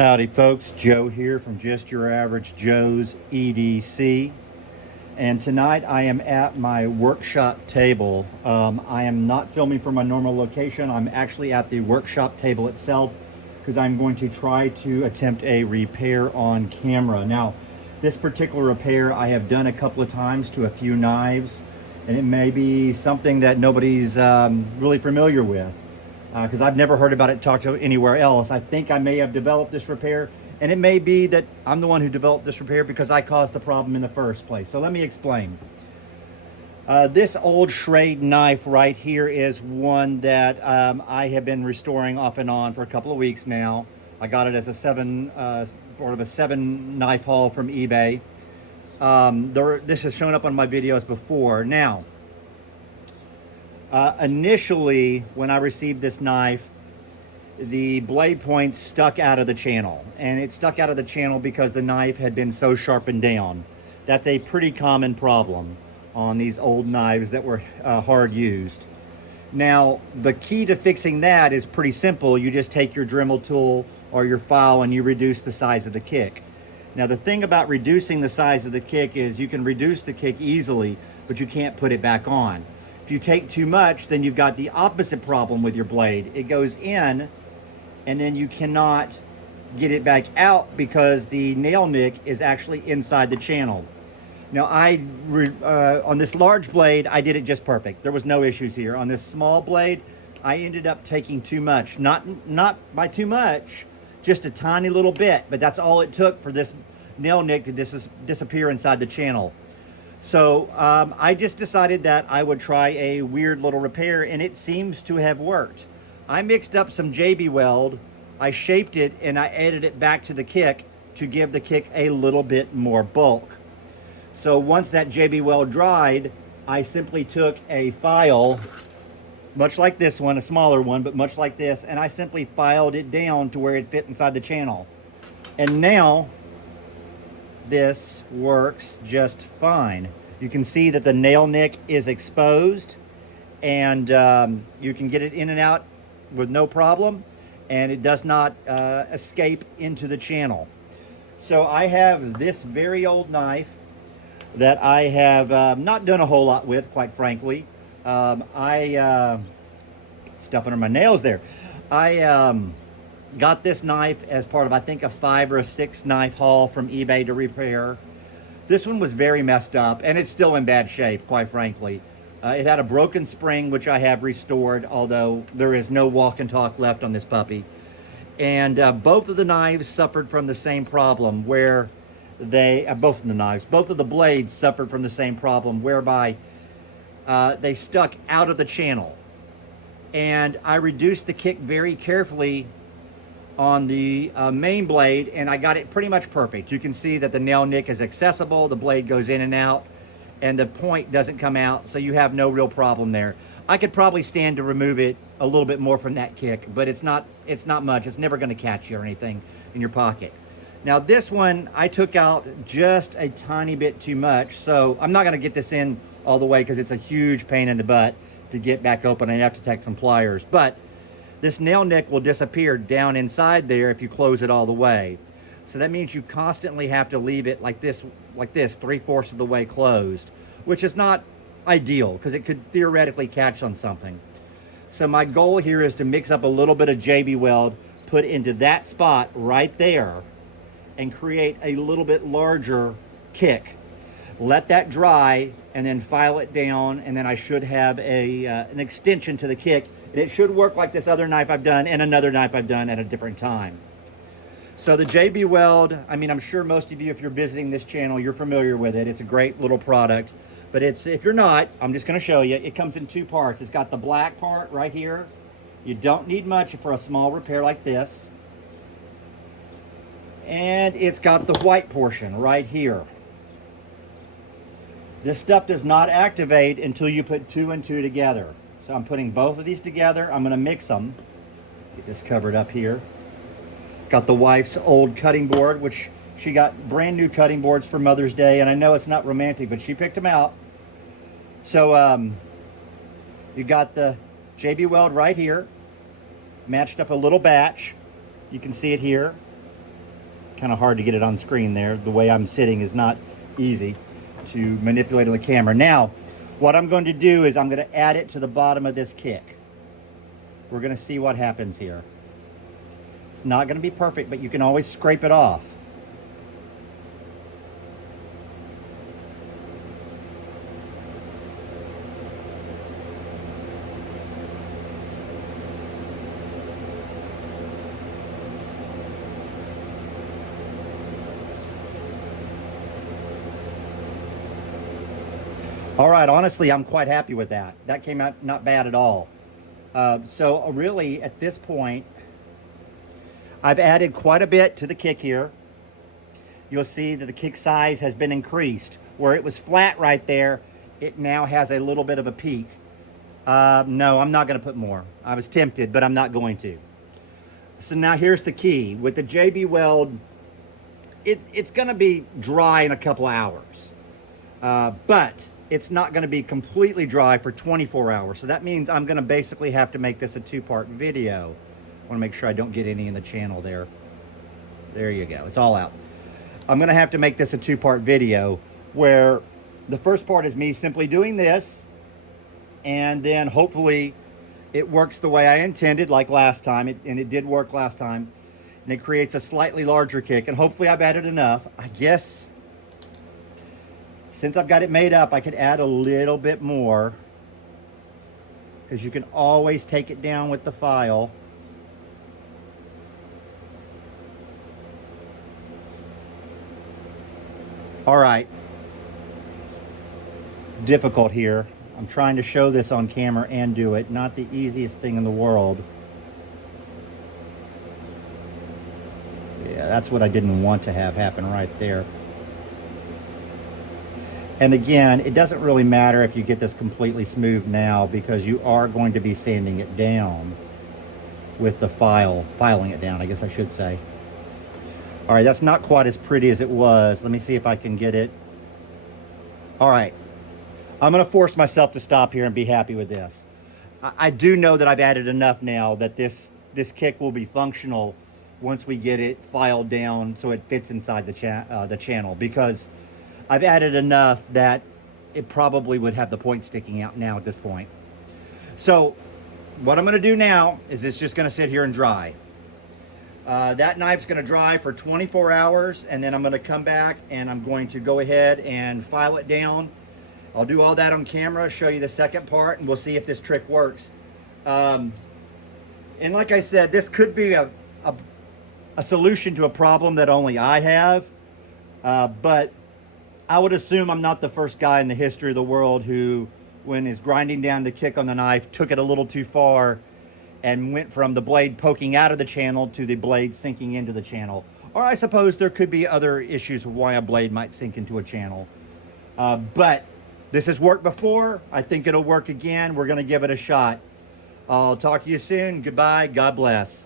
Howdy folks, Joe here from Just Your Average Joe's EDC. And tonight I am at my workshop table. I am not filming from my normal location. I'm actually at the workshop table itself because I'm going to try to attempt a repair on camera. Now, this particular repair I have done a couple of times to a few knives, and it may be something that nobody's really familiar with, because I've never heard about it talked to anywhere else. I think I may have developed this repair, and it may be that I'm the one who developed this repair because I caused the problem in the first place. So let me explain. This old Schrade knife right here is one that I have been restoring off and on for a couple of weeks now. I got it as a seven knife haul from eBay. This has shown up on my videos before. Now, initially, when I received this knife, the blade point stuck out of the channel, and it stuck out of the channel because the knife had been so sharpened down. That's a pretty common problem on these old knives that were hard used. Now, the key to fixing that is pretty simple. You just take your Dremel tool or your file and you reduce the size of the kick. Now, the thing about reducing the size of the kick is you can reduce the kick easily, but you can't put it back on. If you take too much, then you've got the opposite problem with your blade. It goes in, and then you cannot get it back out because the nail nick is actually inside the channel. Now, on this large blade, I did it just perfect. There was no issues here. On this small blade, I ended up taking too much. Not by too much, just a tiny little bit, but that's all it took for this nail nick to disappear inside the channel. So I just decided that I would try a weird little repair, and it seems to have worked. I mixed up some JB Weld, I shaped it, and I added it back to the kick to give the kick a little bit more bulk. So once that JB Weld dried, I simply took a file, much like this one, a smaller one, but much like this, and I simply filed it down to where it fit inside the channel. And now, this works just fine. You can see that the nail nick is exposed, and you can get it in and out with no problem, and it does not escape into the channel. So I have this very old knife that I have not done a whole lot with, quite frankly. Stuff under my nails there. I got this knife as part of, I think, a 5 or a 6 knife haul from eBay to repair. This one was very messed up, and it's still in bad shape, quite frankly. It had a broken spring, which I have restored, although there is no walk and talk left on this puppy. And both of the knives suffered from the same problem, where both of the blades suffered from the same problem, whereby they stuck out of the channel. And I reduced the kick very carefully on the main blade, and I got it pretty much perfect. You can see that the nail nick is accessible, the blade goes in and out, and the point doesn't come out, so you have no real problem there. I could probably stand to remove it a little bit more from that kick, but it's not much. It's never gonna catch you or anything in your pocket. Now this one, I took out just a tiny bit too much, so I'm not gonna get this in all the way because it's a huge pain in the butt to get back open. I have to take some pliers, but this nail nick will disappear down inside there if you close it all the way. So that means you constantly have to leave it like this, 3/4 of the way closed, which is not ideal because it could theoretically catch on something. So my goal here is to mix up a little bit of JB Weld, put into that spot right there, and create a little bit larger kick. Let that dry and then file it down, and then I should have an extension to the kick, and it should work like this other knife I've done and another knife I've done at a different time. So the JB Weld, I mean, I'm sure most of you, if you're visiting this channel, you're familiar with it. It's a great little product, but if you're not, I'm just gonna show you. It comes in 2 parts. It's got the black part right here. You don't need much for a small repair like this. And it's got the white portion right here. This stuff does not activate until you put 2 and 2 together. So I'm putting both of these together. I'm gonna mix them. Get this covered up here. Got the wife's old cutting board, which she got brand new cutting boards for Mother's Day, and I know it's not romantic, but she picked them out. So you got the JB Weld right here, matched up a little batch. You can see it here. kind of hard to get it on screen there. The way I'm sitting is not easy to manipulate on the camera. Now, what I'm going to do is I'm going to add it to the bottom of this kick. We're going to see what happens here. It's not going to be perfect, but you can always scrape it off. All right, honestly, I'm quite happy with that. That came out not bad at all. So really, at this point, I've added quite a bit to the kick here. You'll see that the kick size has been increased. Where it was flat right there, it now has a little bit of a peak. No, I'm not going to put more. I was tempted, but I'm not going to. So now here's the key. With the JB Weld, it's going to be dry in a couple of hours. But it's not going to be completely dry for 24 hours. So that means I'm going to basically have to make this a two-part video. I want to make sure I don't get any in the channel there. There you go. It's all out. I'm going to have to make this a two-part video where the first part is me simply doing this, and then hopefully it works the way I intended, like last time, and it did work last time, and it creates a slightly larger kick, and hopefully I've added enough. I guess since I've got it made up, I could add a little bit more, because you can always take it down with the file. All right. Difficult here. I'm trying to show this on camera and do it. Not the easiest thing in the world. Yeah, that's what I didn't want to have happen right there. And again, it doesn't really matter if you get this completely smooth now, because you are going to be sanding it down with the filing it down, I guess I should say. All right, that's not quite as pretty as it was. Let me see if I can get it. All right, I'm gonna force myself to stop here and be happy with this. I do know that I've added enough now that this kick will be functional once we get it filed down so it fits inside the channel, because I've added enough that it probably would have the point sticking out now at this point. So what I'm gonna do now is it's just gonna sit here and dry. That knife's gonna dry for 24 hours, and then I'm gonna come back and I'm going to go ahead and file it down. I'll do all that on camera, show you the second part, and we'll see if this trick works. And like I said, this could be a solution to a problem that only I have, but I would assume I'm not the first guy in the history of the world who, when he's grinding down the kick on the knife, took it a little too far and went from the blade poking out of the channel to the blade sinking into the channel. Or I suppose there could be other issues of why a blade might sink into a channel. But this has worked before. I think it'll work again. We're going to give it a shot. I'll talk to you soon. Goodbye. God bless.